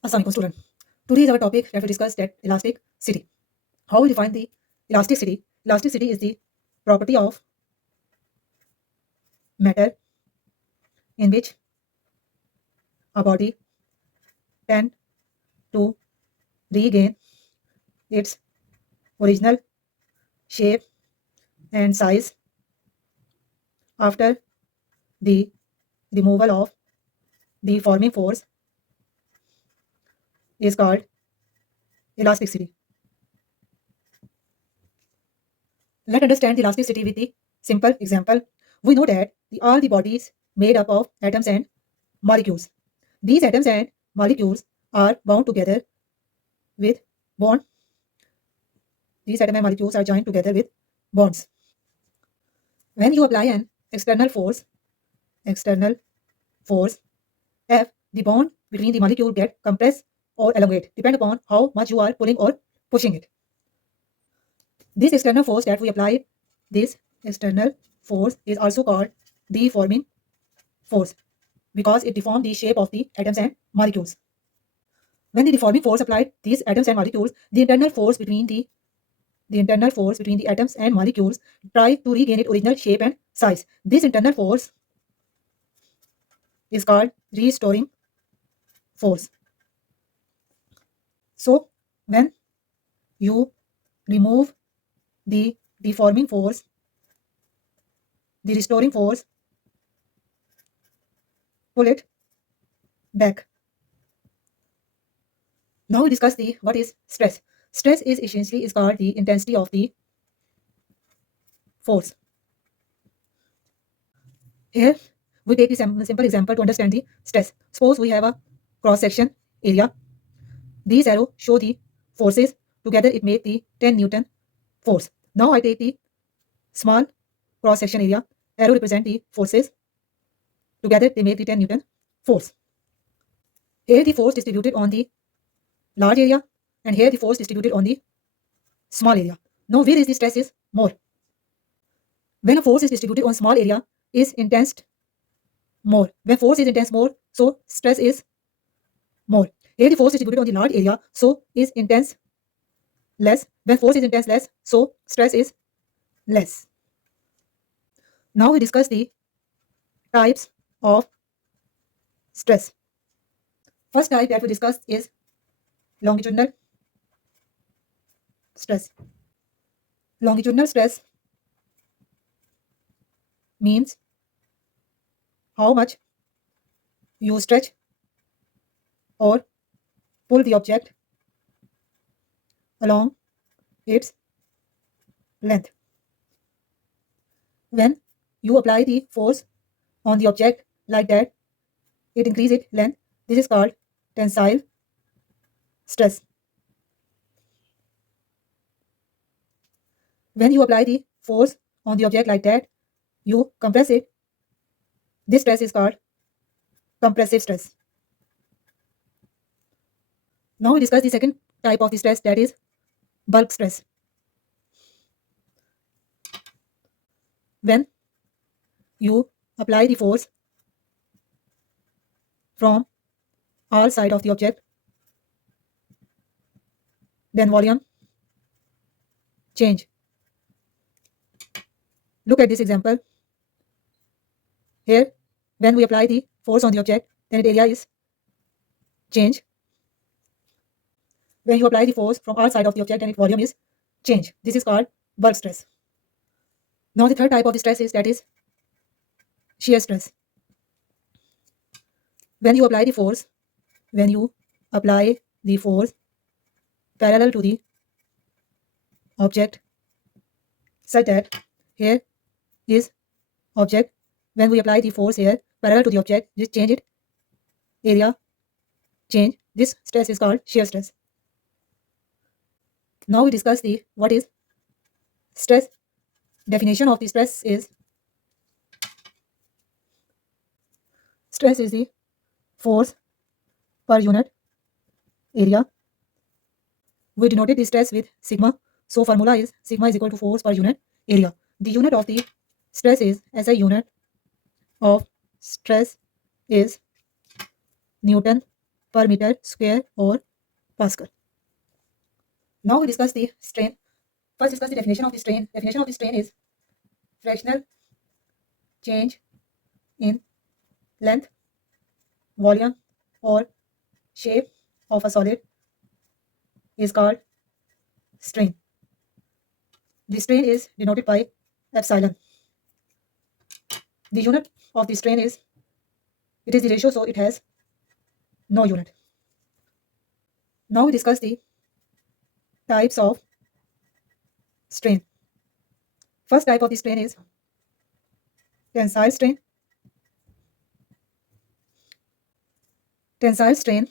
Assalamualaikum student. Today is our topic that we discuss that elasticity. How we define the elasticity? Elasticity is the property of matter in which a body tend to regain its original shape and size after the removal of the forming force is called elasticity. Let's understand the elasticity with the simple example. We know that all the bodies made up of atoms and molecules. These atoms and molecules are bound together with bond. These atoms and molecules are joined together with bonds. When you apply an external force F, the bond between the molecule get compressed or elongate, depend upon how much you are pulling or pushing it. This external force that we apply, this external force is also called deforming force because it deforms the shape of the atoms and molecules. When the deforming force applied these atoms and molecules, the internal force between the atoms and molecules try to regain its original shape and size. This internal force is called restoring force. So, when you remove the deforming force, the restoring force pull it back. Now we discuss the what is stress. Stress is essentially is called the intensity of the force. Here we take a simple example to understand the stress. Suppose we have a cross section area. These arrows show the forces. Together it make the 10 Newton force. Now I take the small cross section area. Arrow represent the forces. Together they make the 10 Newton force. Here the force distributed on the large area and here the force distributed on the small area. Now where is the stress is more? When a force is distributed on small area is intense more. When force is intense more, so stress is more. Here the force is distributed on the large area, so is intense less. When force is intense less, so stress is less. Now we discuss the types of stress. First type that we discussed is longitudinal stress. Longitudinal stress means how much you stretch or pull the object along its length. When you apply the force on the object like that, it increases its length. This is called tensile stress. When you apply the force on the object like that, you compress it. This stress is called compressive stress. Now we discuss the second type of the stress, that is bulk stress. When you apply the force from all sides of the object, then volume change. Look at this example. Here, when we apply the force on the object, then its area is change. When you apply the force from all sides of the object, then its volume is change. This is called bulk stress. Now the third type of the stress is that is shear stress. When you apply the force parallel to the object, such that here is object. When we apply the force here parallel to the object, this change it area change. This stress is called shear stress. Now we discuss the what is stress. Definition of the stress is the force per unit area. We denoted the stress with sigma. So formula is sigma is equal to force per unit area. The unit of the stress is SI unit of stress is Newton per meter square or Pascal. Now we discuss the strain. First discuss the definition of the strain. Definition of the strain is fractional change in length, volume or shape of a solid is called strain. The strain is denoted by epsilon. The unit of the strain is, it is the ratio, so it has no unit. Now we discuss the types of strain. First type of the strain is tensile strain. Tensile strain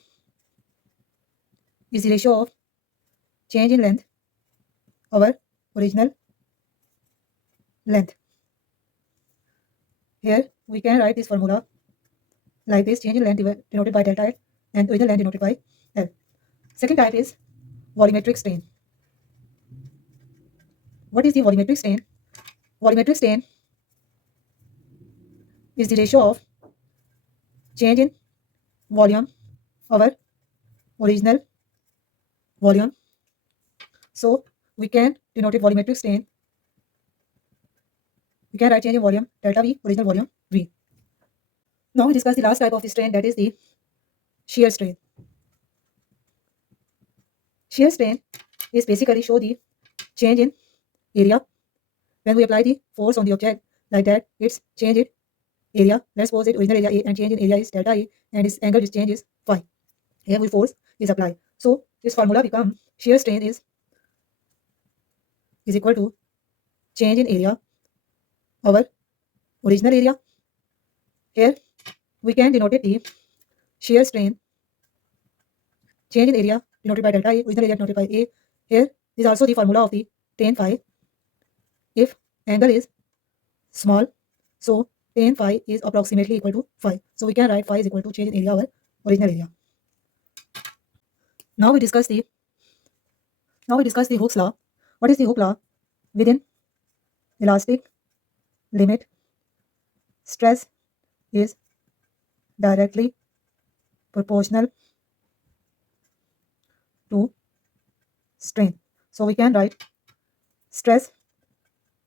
is the ratio of change in length over original length. Here we can write this formula like this: change in length denoted by delta L and original length denoted by L. Second type is volumetric strain. What is the volumetric strain? Volumetric strain is the ratio of change in volume over original volume. So we can denote it volumetric strain. We can write change in volume delta V, original volume V. Now we discuss the last type of the strain, that is the shear strain. Shear strain is basically show the change in area when we apply the force on the object like that. It's change in area. Let's suppose it original area A and change in area is delta A and its angle is change is phi. Here we force is applied. So this formula become shear strain is equal to change in area over original area. Here we can denote it the shear strain, change in area denoted by delta A, original area denoted by A. Here is also the formula of the tan phi. If angle is small, so tan phi is approximately equal to phi. So we can write phi is equal to change in area over original area. Now we discuss the Hooke's law. What is the Hooke law? Within elastic limit, stress is directly proportional to strain. So we can write stress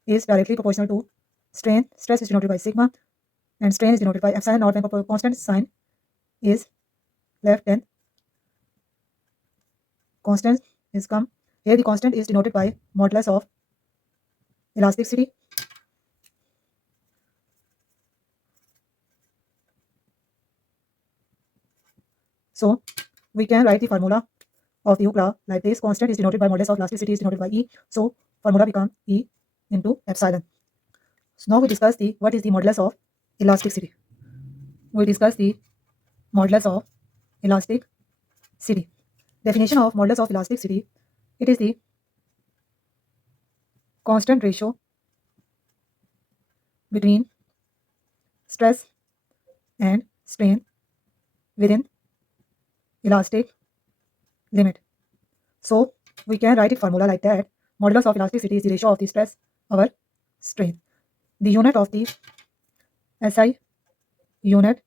is directly proportional to strain. Stress is denoted by sigma and strain is denoted by epsilon naught when constant sign is left, then constant is come. Here the constant is denoted by modulus of elasticity. So we can write the formula of the Hooke law like this: constant is denoted by modulus of elasticity is denoted by E. So formula become E into epsilon. So now we discuss the what is the modulus of elasticity. We discuss the modulus of elasticity. Definition of modulus of elasticity: it is the constant ratio between stress and strain within elastic limit. So we can write it formula like that: modulus of elasticity is the ratio of the stress over strain. The unit of the SI unit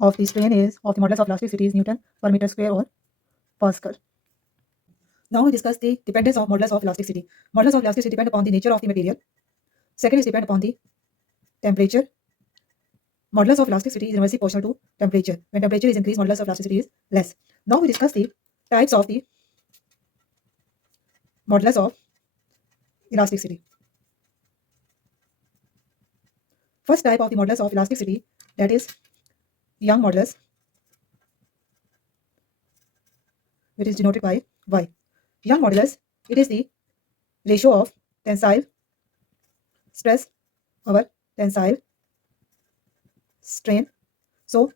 of the strain is of the modulus of elasticity is Newton per meter square or Pascal. Now we discuss the dependence of modulus of elasticity. Modulus of elasticity depend upon the nature of the material. Second is depend upon the temperature. Modulus of elasticity is inversely proportional to temperature. When temperature is increased, modulus of elasticity is less. Now we discuss the types of the modulus of elasticity. First type of the modulus of elasticity, that is Young modulus, which is denoted by Y. Young modulus, it is the ratio of tensile stress over tensile strain. So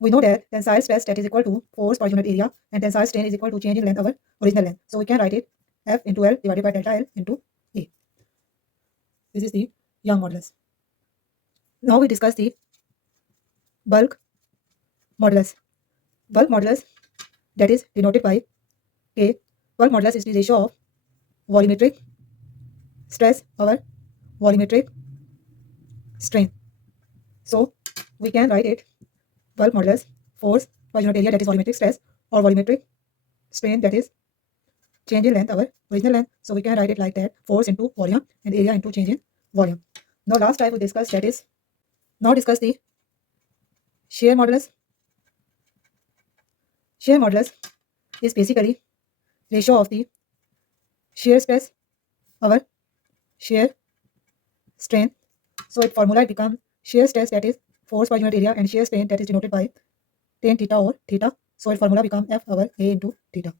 we know that tensile stress, that is equal to force per unit area, and tensile strain is equal to change in length over original length. So we can write it F into L divided by delta L into A. This is the Young modulus. Now we discuss the bulk modulus. Bulk modulus, that is denoted by K. Bulk modulus is the ratio of volumetric stress over volumetric strain. So we can write it bulk modulus, force per unit area, that is volumetric stress, or volumetric strain, that is change in length, our original length. So we can write it like that: force into volume and area into change in volume. Now last type we discuss, that is now discuss the shear modulus. Shear modulus is basically ratio of the shear stress over shear strain. So it formula become shear stress, that is force per unit area, and shear strain, that is denoted by tan theta or theta. So it formula become F over A into theta.